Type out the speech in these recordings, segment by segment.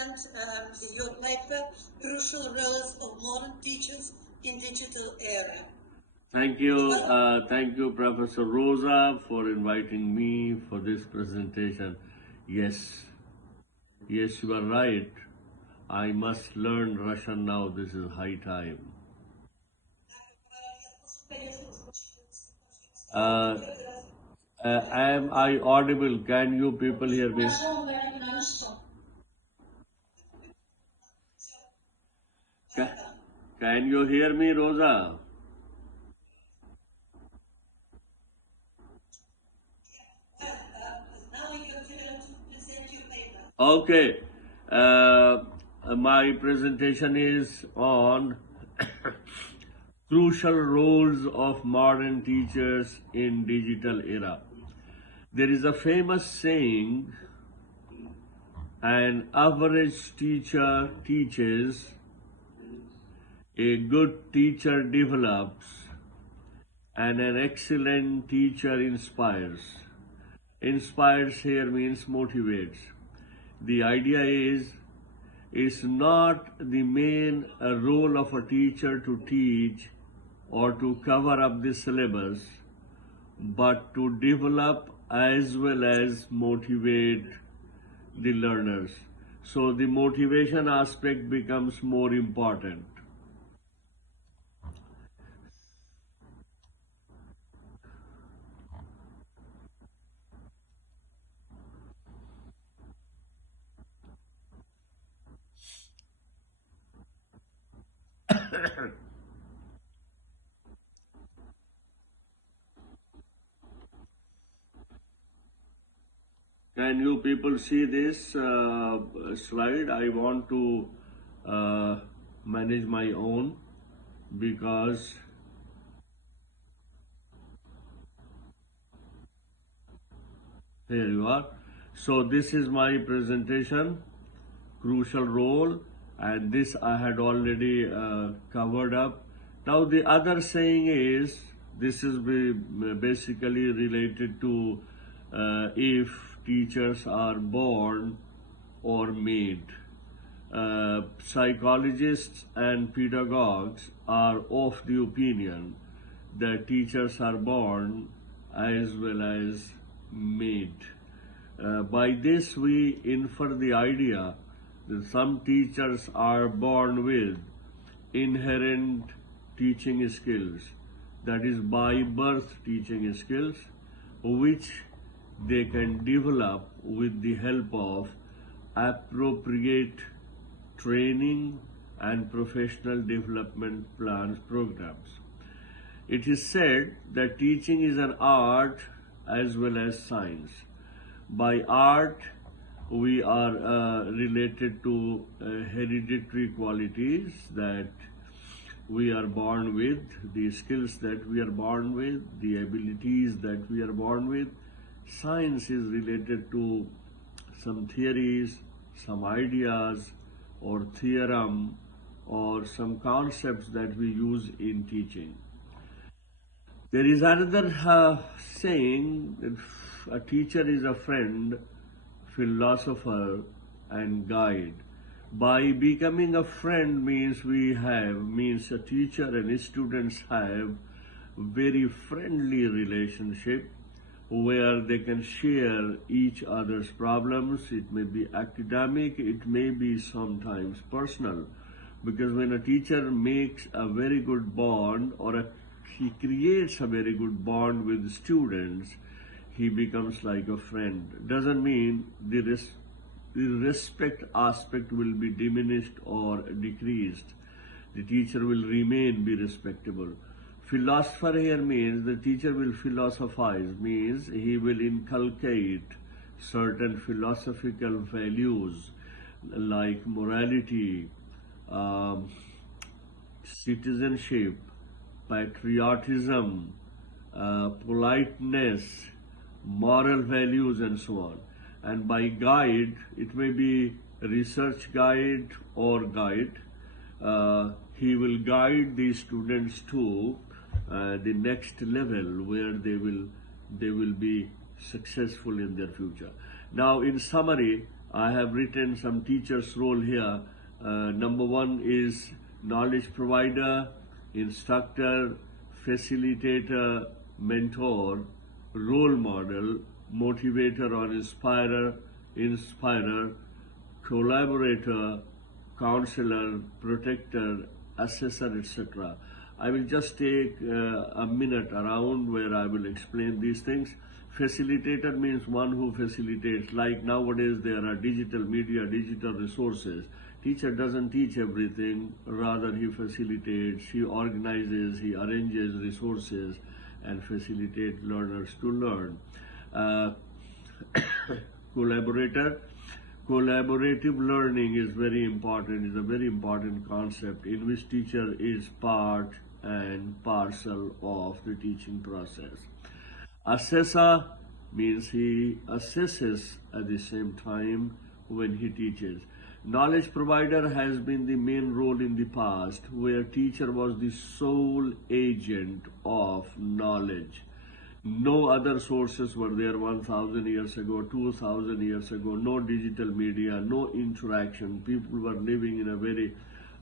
present your paper, Crucial Roles of Modern Teachers in Digital Era. Thank you, Professor Rosa, for inviting me for this presentation. Yes, you are right. I must learn Russian now. This is high time. Am I audible? Can you people hear me? Can you hear me, Rosa? Okay. My presentation is on crucial roles of modern teachers in digital era. There is a famous saying, an average teacher teaches, a good teacher develops, and an excellent teacher inspires. Inspires here means motivates. The idea is not the main role of a teacher to teach or to cover up the syllabus, but to develop as well as motivate the learners. So the motivation aspect becomes more important. Can you people see this slide? I want to manage my own because here you are. So this is my presentation, crucial role, and this I had already covered up. Now the other saying is, this is basically related to if teachers are born or made. Psychologists and pedagogues are of the opinion that teachers are born as well as made. By this we infer the idea that some teachers are born with inherent teaching skills, that is by birth teaching skills, which they can develop with the help of appropriate training and professional development plans programs. It is said that teaching is an art as well as science. By art, we are related to hereditary qualities that we are born with, the skills that we are born with, the abilities that we are born with. Science is related to some theories, some ideas, or theorem, or some concepts that we use in teaching. There is another saying that a teacher is a friend, philosopher, and guide. By becoming a friend means a teacher and students have very friendly relationship where they can share each other's problems. It may be academic, it may be sometimes personal, because when a teacher makes a very good bond or he creates a very good bond with students, he becomes like a friend. Doesn't mean the respect aspect will be diminished or decreased. The teacher will remain be respectable. Philosopher here means the teacher will philosophize, means he will inculcate certain philosophical values like morality, citizenship, patriotism, politeness, moral values, and so on. And by guide, it may be research guide or guide. He will guide the students to the next level where they will be successful in their future. Now, in summary, I have written some teacher's role here. Number one is knowledge provider, instructor, facilitator, mentor, role model, motivator or inspirer, collaborator, counselor, protector, assessor, etc. I will just take a minute around where I will explain these things. Facilitator means one who facilitates. Like nowadays there are digital media, digital resources. Teacher doesn't teach everything, rather he facilitates, he organizes, he arranges resources and facilitates learners to learn. Collaborator. Collaborative learning is very important, is a very important concept in which teacher is part and parcel of the teaching process. Assessor means he assesses at the same time when he teaches. Knowledge provider has been the main role in the past, where teacher was the sole agent of knowledge. No other sources were there 1,000 years ago, 2,000 years ago, no digital media, no interaction. People were living in a very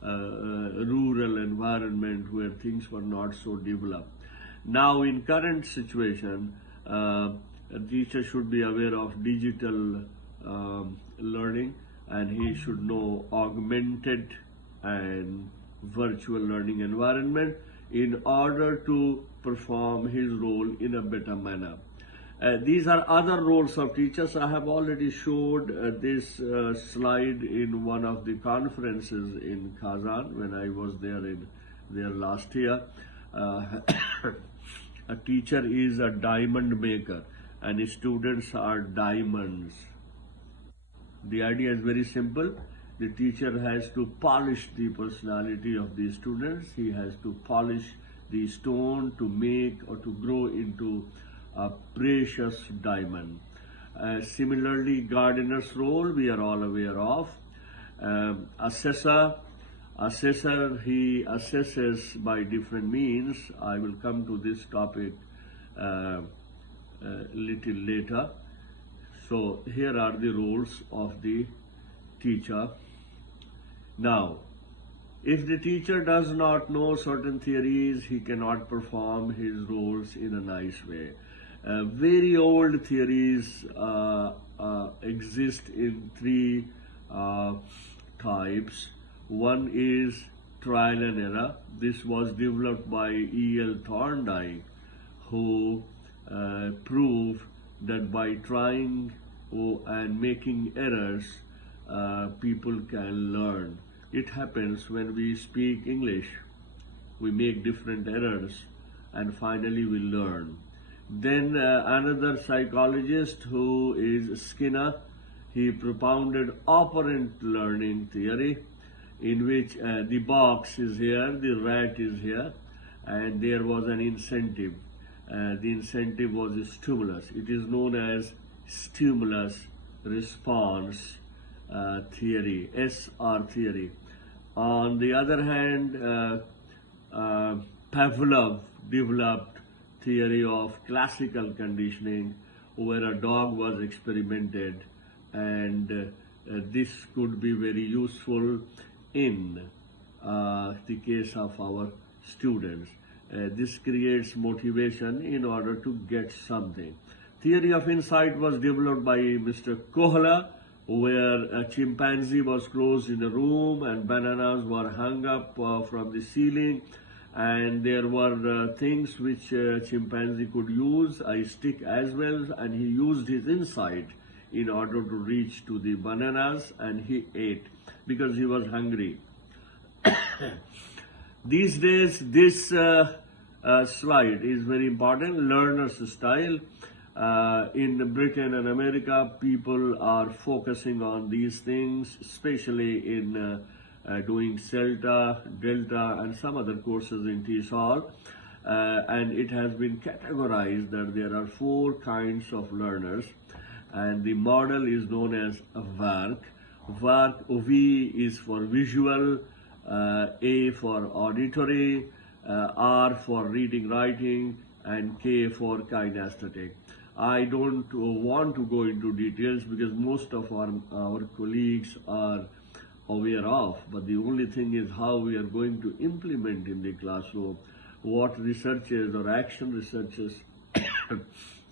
rural environment where things were not so developed. Now in current situation, a teacher should be aware of digital learning, and he should know augmented and virtual learning environment in order to perform his role in a better manner. These are other roles of teachers. I have already showed this slide in one of the conferences in Kazan when I was there last year. A teacher is a diamond maker and students are diamonds. The idea is very simple. The teacher has to polish the personality of the students. He has to polish the stone to make or to grow into a precious diamond. Similarly, gardener's role we are all aware of. Assessor, he assesses by different means. I will come to this topic little later. So here are the roles of the teacher. Now, if the teacher does not know certain theories, he cannot perform his roles in a nice way. Very old theories exist in three types. One is trial and error. This was developed by E.L. Thorndike, who proved that by trying and making errors, people can learn. It happens when we speak English. We make different errors and finally we learn. Then another psychologist, who is Skinner, he propounded operant learning theory, in which the box is here, the rat is here, and there was an incentive. The incentive was a stimulus. It is known as stimulus response theory, SR theory. On the other hand, Pavlov developed theory of classical conditioning, where a dog was experimented, and this could be very useful in the case of our students. This creates motivation in order to get something. Theory of insight was developed by Mr. Kohler, where a chimpanzee was closed in a room and bananas were hung up from the ceiling, and there were things which chimpanzee could use, a stick as well, and he used his insight in order to reach to the bananas, and he ate because he was hungry. These days, this slide is very important, learner's style. In Britain and America, people are focusing on these things, especially in doing CELTA, Delta, and some other courses in TESOL. And it has been categorized that there are 4 kinds of learners, and the model is known as VARK. VARK, V is for visual, A for auditory, R for reading, writing, and K for kinesthetic. I don't want to go into details because most of our colleagues are aware of, but the only thing is how we are going to implement in the classroom, what researches or action researches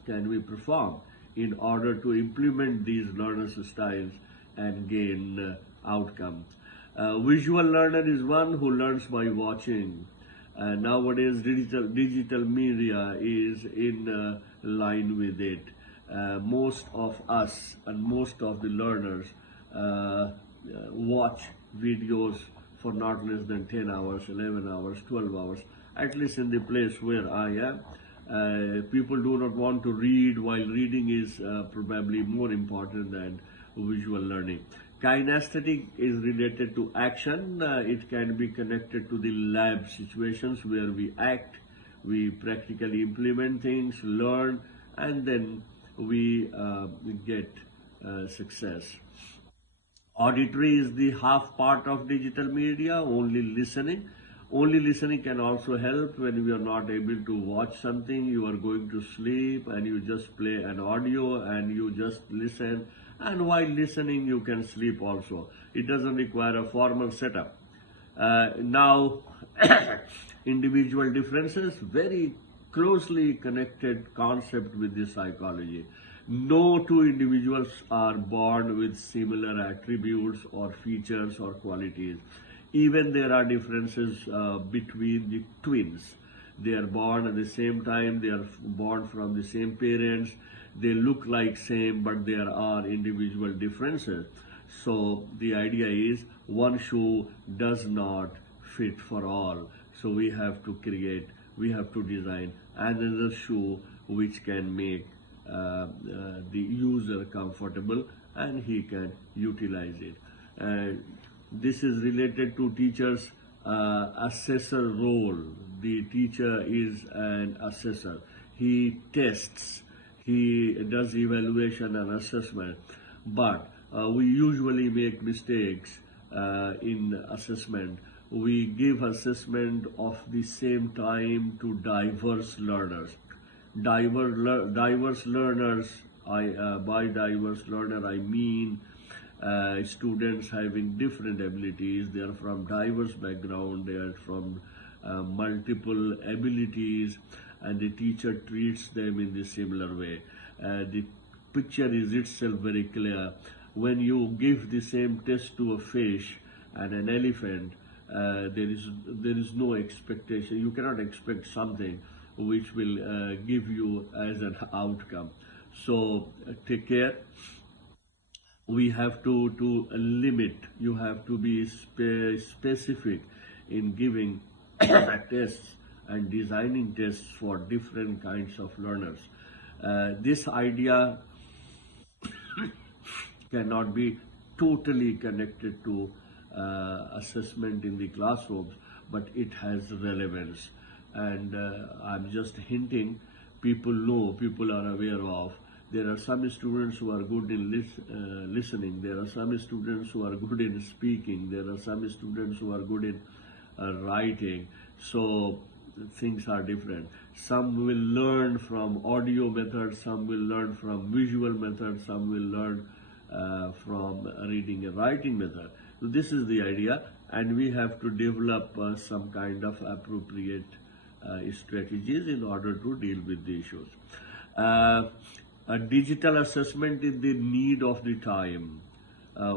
can we perform in order to implement these learners styles and gain outcomes. Visual learner is one who learns by watching. Nowadays, digital media is in line with it. Most of us and most of the learners watch videos for not less than 10 hours, 11 hours, 12 hours, at least in the place where I am. People do not want to read, while reading is probably more important than visual learning. Kinesthetic is related to action. It can be connected to the lab situations where we act, we practically implement things, learn, and then we get success. Auditory is the half part of digital media, only listening. Only listening can also help when we are not able to watch something, you are going to sleep and you just play an audio and you just listen. And while listening, you can sleep also. It doesn't require a formal setup. Now, individual differences, very closely connected concept with the psychology. No two individuals are born with similar attributes or features or qualities. Even there are differences between the twins. They are born at the same time, they are born from the same parents, they look like same, but there are individual differences. So the idea is one shoe does not fit for all. So we have to create, we have to design another shoe which can make the user comfortable and he can utilize it. This is related to teachers' assessor role. The teacher is an assessor. He tests, he does evaluation and assessment, but we usually make mistakes in assessment. We give assessment of the same time to diverse learners. Diverse learners, by diverse learner I mean students having different abilities. They are from diverse background, they are from multiple abilities, and the teacher treats them in the similar way. The picture is itself very clear. When you give the same test to a fish and an elephant, there is no expectation. You cannot expect something which will give you as an outcome. So take care. We have to limit. You have to be specific in giving tests and designing tests for different kinds of learners. This idea cannot be totally connected to assessment in the classrooms, but it has relevance. And I'm just hinting, people know, people are aware of. There are some students who are good in listening. There are some students who are good in speaking. There are some students who are good in writing. So things are different. Some will learn from audio methods, some will learn from visual methods, some will learn from reading and writing method. So this is the idea, and we have to develop some kind of appropriate strategies in order to deal with the issues. A digital assessment is the need of the time.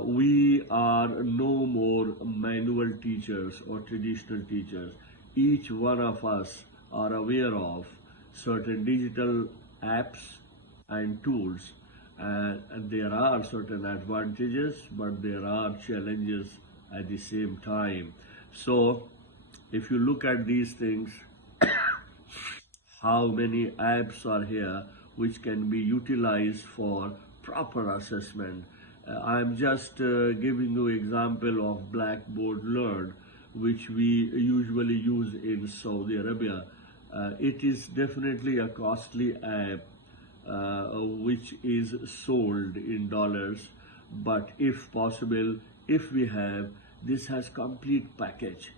We are no more manual teachers or traditional teachers. Each one of us are aware of certain digital apps and tools, and there are certain advantages, but there are challenges at the same time. So if you look at these things, how many apps are here which can be utilized for proper assessment. I'm just giving you example of Blackboard Learn, which we usually use in Saudi Arabia. It is definitely a costly app which is sold in dollars, but if possible, if we have, this has complete package.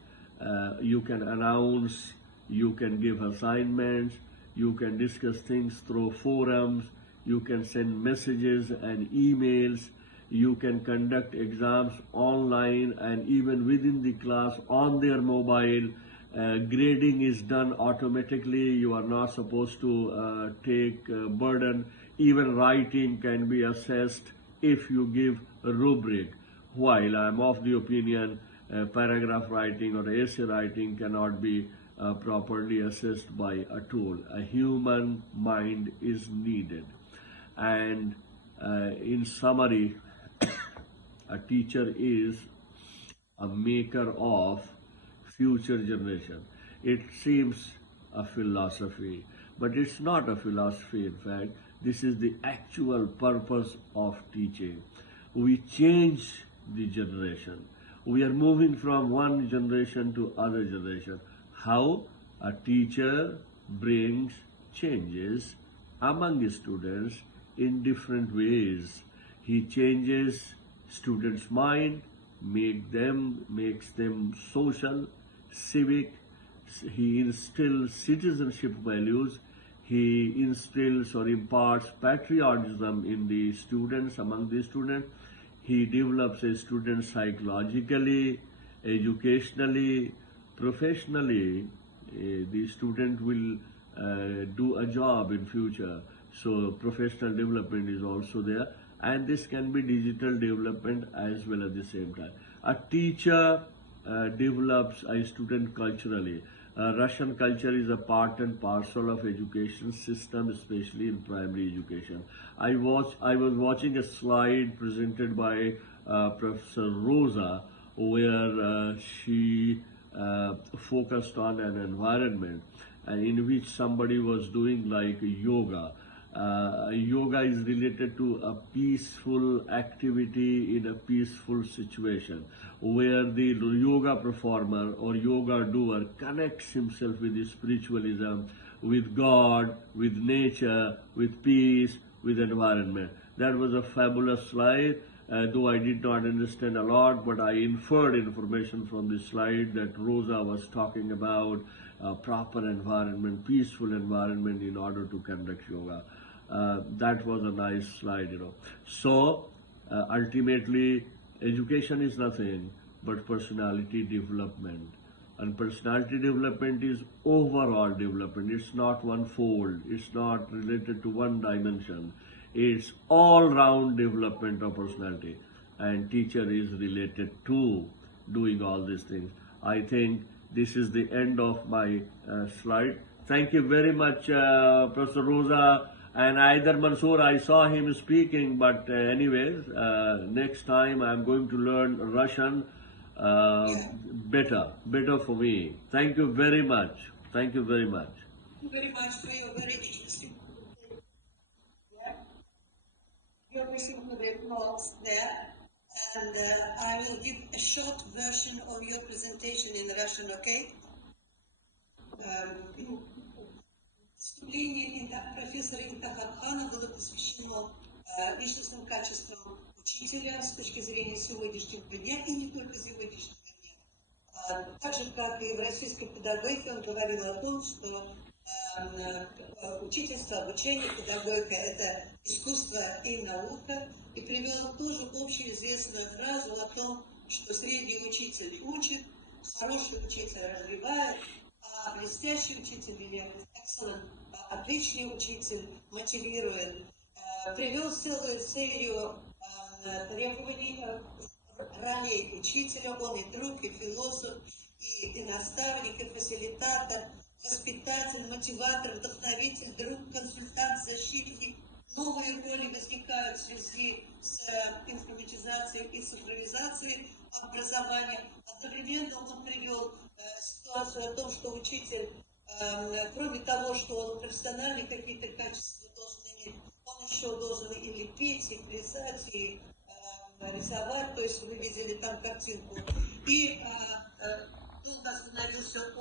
You can announce, you can give assignments, you can discuss things through forums, you can send messages and emails, you can conduct exams online and even within the class on their mobile. Grading is done automatically. You are not supposed to take burden. Even writing can be assessed if you give a rubric. While I am of the opinion paragraph writing or essay writing cannot be properly assessed by a tool. A human mind is needed. And in summary, a teacher is a maker of future generation. It seems a philosophy, but it's not a philosophy. In fact, this is the actual purpose of teaching. We change the generation. We are moving from one generation to other generation. How? A teacher brings changes among the students in different ways. He changes students' mind, makes them social, civic. He instills citizenship values. He instills or imparts patriotism in the students, among the students. He develops a student psychologically, educationally, professionally. The student will do a job in future. So professional development is also there, and this can be digital development as well at the same time. A teacher develops a student culturally. Russian culture is a part and parcel of education system, especially in primary education. I was watching a slide presented by Professor Rosa, where she focused on an environment in which somebody was doing like yoga. Yoga is related to a peaceful activity in a peaceful situation, where the yoga performer or yoga doer connects himself with the spiritualism, with God, with nature, with peace, with environment. That was a fabulous slide. Though I did not understand a lot, but I inferred information from the slide that Rosa was talking about proper environment, peaceful environment in order to conduct yoga. That was a nice slide, So ultimately, education is nothing but personality development. And personality development is overall development. It's not one fold. It's not related to one dimension. It's all-round development of personality. And teacher is related to doing all these things. I think this is the end of my slide. Thank you very much, Professor Rosa. And Aider Mansoor, I saw him speaking, but anyways, next time I'm going to learn Russian better for me. Thank you very much. Thank you very much. Thank you very much for your very interesting presentation. Yeah. You're missing the notes there, and I will give a short version of your presentation in Russian, okay? Выступление профессора Интахархана было посвящено личностным качествам учителя с точки зрения сегодняшнего дня и не только сегодняшнего дня. Так же, как и в российской педагогике, он говорил о том, что учительство, обучение, педагогика – это искусство и наука, и привел тоже общеизвестную фразу о том, что средний учитель учит, хороший учитель развивает, а блестящий учитель или excellent, отличный учитель мотивирует. Привел целую серию требований, ролей учителя. Он и друг, и философ, и наставник, и фасилитатор, воспитатель, мотиватор, вдохновитель, друг, консультант, защитник. Новые роли возникают в связи с информатизацией и цифровизацией образования. Одновременно он привел ситуацию о том, что учитель, кроме того, что он профессиональные какие-то качества должен иметь, он еще должен и петь, и плясать, и рисовать. То есть вы видели там картинку. И он остановился